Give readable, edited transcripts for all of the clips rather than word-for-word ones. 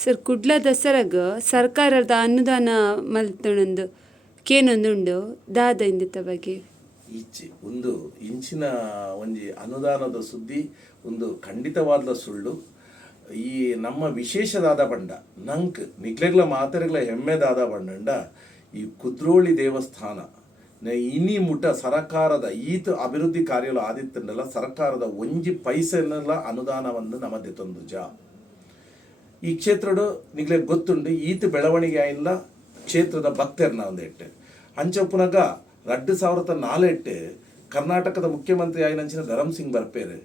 Sir Kudla ದಸರಾಗ ಸರ್ಕಾರದ ಅನುದಾನ ಮಲ್ತೊಂದು ಕೇನೊಂದುಂಡು ದಾದ ಇಂದಿತ್ತ ಬಗ್ಗೆ ಈಚೆ ಒಂದು ಇಂಚಿನ ಒಂಜಿ ಅನುದಾನದ ಸುದ್ದಿ ಒಂದು ಖಂಡಿತವಾದ ಸುಳ್ಳು. ಈ ನಮ್ಮ ವಿಶೇಷದಾದ ಬಂಡ ನಂಕ್ ನಿಕ್ಲೆಗ್ಲ ಮಾತರೆಗ್ಲ ಹೆಮ್ಮೆದಾದ ಬಂಡ ಈ ಕುದ್ರೋಳಿ ದೇವಸ್ಥಾನ ಇನಿ ಮುಟ ಸರಕಾರದ ಈತ ಅಭಿವೃದ್ಧಿ ಕಾರ್ಯಗಳು ಆದಿತ್ತಂಡಲ್ಲ ಸರ್ಕಾರದ ಒಂಜಿ ಪೈಸೆನೆಲ್ಲ ಅನುದಾನವನ್ನು ನಮ್ಮದೇ ತಂದುಜ. ಈ ಕ್ಷೇತ್ರಡು ನಿಗ್ಲೆ ಗೊತ್ತುಂಡು ಈತ ಬೆಳವಣಿಗೆ ಆಯಿಲ್ಲ ಕ್ಷೇತ್ರದ ಭಕ್ತರ್ನ ಒಂದು ಎಟ್ಟೆ ಅಂಚಪ್ಪುನಗ 2004 ಕರ್ನಾಟಕದ ಮುಖ್ಯಮಂತ್ರಿ ಆಯ್ನಂಚಿನ ಧರಮ್ ಸಿಂಗ್ ಬರ್ಪೇರು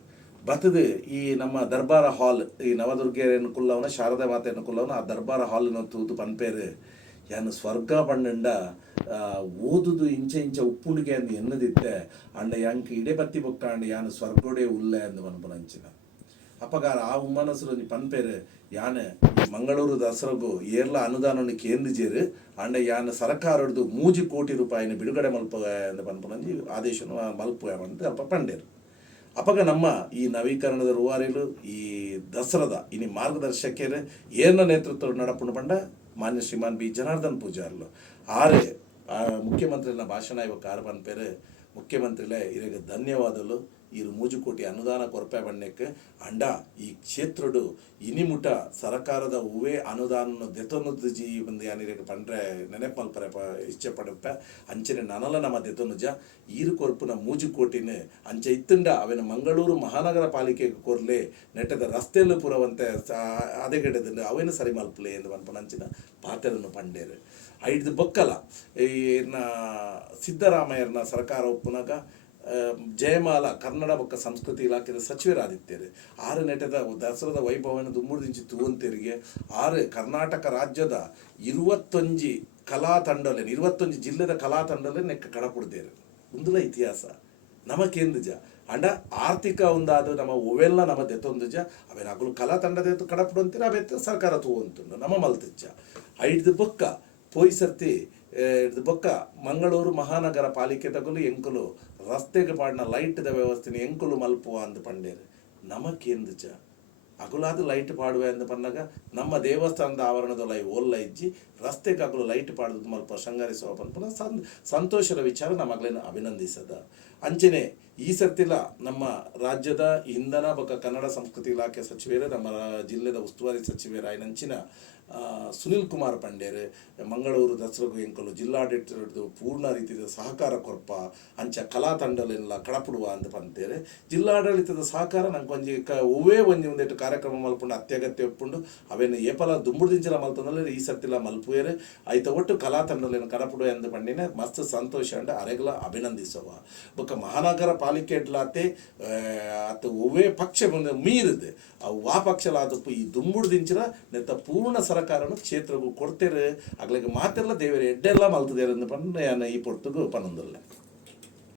ಬತ್ತದು ಈ ನಮ್ಮ ದರ್ಬಾರ ಹಾಲ್ ಈ ನವದುರ್ಗೆಯನ್ನು ಕುಲ್ಲವನ ಶಾರದಾ ಮಾತೆಯನ್ನು ಕುಲ್ಲವನ ಆ ದರ್ಬಾರ ಹಾಲ್ನ ತೂತು ಪನ್ಪೇರು ಯಾನು ಸ್ವರ್ಗ ಬಣ್ಣಂಡ ಓದುದು ಇಂಚೆ ಇಂಚೆ ಉಪ್ಪುಂಡಿಗೆ ಅಂದು ಎನ್ನದಿತ್ತೆ ಅಂಡ ಯಾಂಕ್ ಇಡೆ ಬತ್ತಿ ಬೊಕ್ಕ ಅಂಡ ಯಾನು ಸ್ವರ್ಗೋಡೆ ಉಲ್ಲೆ ಅಂದು ಮನ್ಪುನಂಚಿನ ಅಪಗಾರ ಆ ಉಮ್ಮನಸರು ಪನ್ಪೇರು ಯಾನ ಮಂಗಳೂರು ದಸರಗು ಏರ್ಲ ಅನುದಾನ ಕೇಂದ್ರಿಜೇರು ಅಂಡ ಯಾನ ಸರ್ಕಾರದ್ದು 3 ಕೋಟಿ ರೂಪಾಯಿನ ಬಿಡುಗಡೆ ಮಲ್ಪ ಎಂದು ಪನ್ಪುನಂಜಿ ಆದೇಶ ಮಲ್ಪು ಅಂತ ಅಪ್ಪ ಪಂಡೇರು. ಅಪಗ ನಮ್ಮ ಈ ನವೀಕರಣದ ರೂವಾರಿಲು ಈ ದಸರದ ಇನಿ ಮಾರ್ಗದರ್ಶಕರು ಏರ್ನ ನೇತೃತ್ವ ನಡಪುಂಡು ಪಂಡ ಮಾನ್ಯ ಶ್ರೀಮಾನ್ ಬಿ ಜನಾರ್ದನ್ ಪೂಜಾರ್ಲು ಆರೆ ಮುಖ್ಯಮಂತ್ರಿನ ಭಾಷಣ ಇವಾಗ ಆರು ಪನ್ಪೇರು ಮುಖ್ಯಮಂತ್ರಿಲೇ ಇವಾಗ ಧನ್ಯವಾದಲು ಇರು 3 ಕೋಟಿ ಅನುದಾನ ಕೊರಪೆ ಬಣ್ಣಕ್ಕೆ ಅಂಡ ಈ ಕ್ಷೇತ್ರಡು ಇನಿಮುಟ ಸರ್ಕಾರದ ಹೂವೇ ಅನುದಾನ ದೆತೊನುಜಿ ಬಂದು ಯಾನಿರಿಗೆ ಪಂಡ್ರೆ ನೆನಪು ಮಲ್ಪರೆ ಇಚ್ಛೆ ಪಡಪ ಅಂಚನೆ ನನಲ ನಮ್ಮ ದೆತೊನುಜ ಈರು ಕೊರ್ಪುನ 3 ಕೋಟಿನ ಅಂಚೆ ಇತ್ತಂಡ ಅವೇನು ಮಂಗಳೂರು ಮಹಾನಗರ ಪಾಲಿಕೆಗೆ ಕೊರ್ಲೆ ನೆಟ್ಟದ ರಸ್ತೆಯಲ್ಲೂ ಪುರವಂತೆ ಅದೆಗಡೆದಿಂದ ಅವೇನು ಸರಿ ಮಲ್ಪಲೆ ಎಂದು ಪನ್ಪನಂಚಿನ ಪಾತ್ರರನ್ನು ಪಂಡೇರು ಐದು ಬೊಕ್ಕಲ ಈ ಸಿದ್ದರಾಮಯ್ಯರನ್ನ ಸರ್ಕಾರ ಒಪ್ಪುನಾಗ ಜಯಮಾಲ ಕನ್ನಡ ಬೊಕ್ಕ ಸಂಸ್ಕೃತಿ ಇಲಾಖೆದ ಸಚಿವರಾದಿತ್ತೇರು ಆರು ನೆಟದ ದಸರದ ವೈಭವವನ್ನು ದುಮ್ಮುರ್ದಿಂಚಿ ತೂವಂತೇರಿಗೆ ಆರು ಕರ್ನಾಟಕ ರಾಜ್ಯದ 21 ಕಲಾ ತಂಡಲೇನು 21 ಜಿಲ್ಲೆದ ಕಲಾ ತಂಡಲೇ ನೆಕ್ಕ ಕಡಪುಡ್ದೇರು ಒಂದುಲ ಇತಿಹಾಸ ನಮಕೇಂದುಜ ಅಂಡ ಆರ್ಥಿಕ ಒಂದಾದ ನಮ್ಮ ಒವೆಲ್ಲ ನಮ್ಮ ದೆತ್ತೊಂದುಜ ಅವೇನು ಅಗಲು ಕಲಾ ತಂಡದ ಕಡಪುಡು ಅಂತೀರ ಅವೆತ್ತ ಸರ್ಕಾರ ತೂವಂತುಂಡು ನಮ್ಮ ಮಲ್ತಿಜ್ಜ ಐದು ಬೊಕ್ಕ ಪೋಯಿ ಸರ್ತಿ ಬೊಕ್ಕ ಮಂಗಳೂರು ಮಹಾನಗರ ಪಾಲಿಕೆ ತಗಲು ಎಂಕುಲು ರಸ್ತೆಗೆ ಪಾಡಿನ ಲೈಟ್ದ ವ್ಯವಸ್ಥೆನ ಎಂಕುಲು ಮಲ್ಪುವ ಅಂದು ಪಂಡೇರು ನಮಕೇಂದುಜ ಅಗುಲಾದ ಲೈಟ್ ಪಾಡುವೆ ಅಂದು ಪನ್ನಾಗ ನಮ್ಮ ದೇವಸ್ಥಾನದ ಆವರಣದ ಓಲ್ಲ ಇಜ್ಜಿ ರಸ್ತೆಗೆ ಅಗಲು ಲೈಟ್ ಪಾಡುದು ಮಲ್ಪ ಶೃಂಗರಿಸುವ ಪನ್ಪುನ ಸಂತೋಷದ ವಿಚಾರ ನಮಗ್ಲೇನು ಅಭಿನಂದಿಸದ ಅಂಚನೆ ಈ ಸರ್ತಿಲ ನಮ್ಮ ರಾಜ್ಯದ ಇಂಧನ ಬೊಕ್ಕ ಕನ್ನಡ ಸಂಸ್ಕೃತಿ ಇಲಾಖೆ ಸಚಿವರು ನಮ್ಮ ಜಿಲ್ಲೆದ ಉಸ್ತುವಾರಿ ಸಚಿವರು ಆಯ್ನಂಚಿನ ಸುನಿಲ್ ಕುಮಾರ್ ಪಂಡೇರು ಮಂಗಳೂರು ದಸರಗು ಎಂಕಲು ಜಿಲ್ಲಾಡಳಿತದ ಪೂರ್ಣ ರೀತಿಯ ಸಹಕಾರ ಕೊರ್ಪ ಅಂಚ ಕಲಾ ತಂಡಲೆಲ್ಲ ಕಡಪುಡುವ ಅಂತ ಪಂತೇರೆ ಜಿಲ್ಲಾಡಳಿತದ ಸಹಕಾರ ನಂಗೆ ಒಂಜಿ ಒವ್ವೇ ಒಂದೆಟ್ಟು ಕಾರ್ಯಕ್ರಮ ಮಲ್ಪುಂಡು ಅತ್ಯಗತ್ಯ ಒಪ್ಪುಂಡು ಅವೇನು ಏಪಲ ದುಂಬುಡ್ದಿಂಚಲ ಮಲ್ತಂದ್ರೆ ಈ ಸರ್ತಿಲ ಮಲ್ಪುವೇರು ಐತ ಒಟ್ಟು ಕಲಾ ತಂಡಲೇನು ಕಡಪುಡು ಎಂದು ಪಂಡಿನ ಮಸ್ತ್ ಸಂತೋಷ ಅಂಡ ಅರೆಗಲ ಅಭಿನಂದಿಸುವ ಬೊಕ್ಕ ಮಹಾನಗರ ಪಾಲಿಕೆ ಇಡ್ಲಾತೆ ಅತ್ತ ಒವ್ವೇ ಪಕ್ಷ ಮೀರಿದೆ ಅವು ಆ ಪಕ್ಷಲಾದಪ್ಪು ಈ ದುಂಬುಡ್ದಿಂಚಿನ ನೆತ್ತ ಪೂರ್ಣ ಸರ್ಕಾರನು ಕ್ಷೇತ್ರಗೂ ಕೊಡ್ತೇರೆ ಆಗ್ಲಿಗೆ ಮಾತೆಲ್ಲ ದೇವರೇ ಎಡ್ಡೆಲ್ಲ ಮಲ್ತದೇರೆ ಅಂದು ಪಂಡ ಈ ಪೊರ್ತುಗು ಪನ್ನೊಂದಲ್ಲ.